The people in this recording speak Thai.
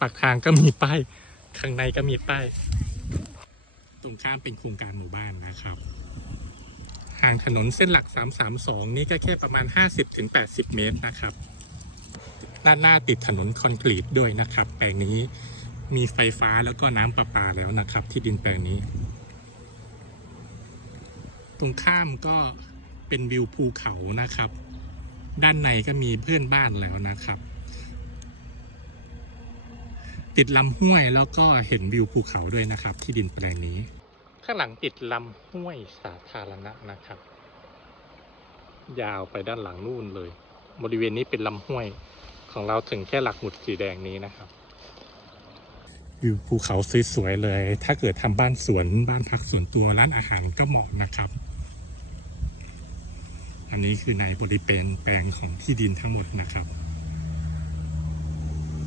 ปากทางก็มีป้าย ข้างในก็มีป้าย ตรงข้ามเป็นโครงการหมู่บ้านนะครับ ห่างถนนเส้นหลัก 332 นี่ก็แค่ประมาณ 50-80 เมตรนะครับ ด้านหน้าติดถนนคอนกรีตด้วยนะครับ แปลงนี้มีไฟฟ้าแล้วก็น้ำประปาแล้วนะครับ ที่ดินแปลงนี้ ตรงข้ามก็เป็นวิวภูเขานะครับ ด้านในก็มีเพื่อนบ้านแล้วนะครับ ติดลำห้วยแล้วก็เห็นวิวภูเขาด้วยนะครับ ที่ดินแปลงนี้ ข้างหลังติดลำห้วยสาธารณะนะครับ ยาวไปด้านหลังนู่นเลย บริเวณนี้เป็นลำห้วยของเราถึงแค่หลักหมุดสีแดงนี้นะครับวิวภูเขาสวยๆเลย ถ้าเกิดทำบ้านสวนบ้านพักส่วนตัวร้านอาหารก็เหมาะนะครับ อันนี้คือในบริเวณแปลงของที่ดินทั้งหมดนะครับ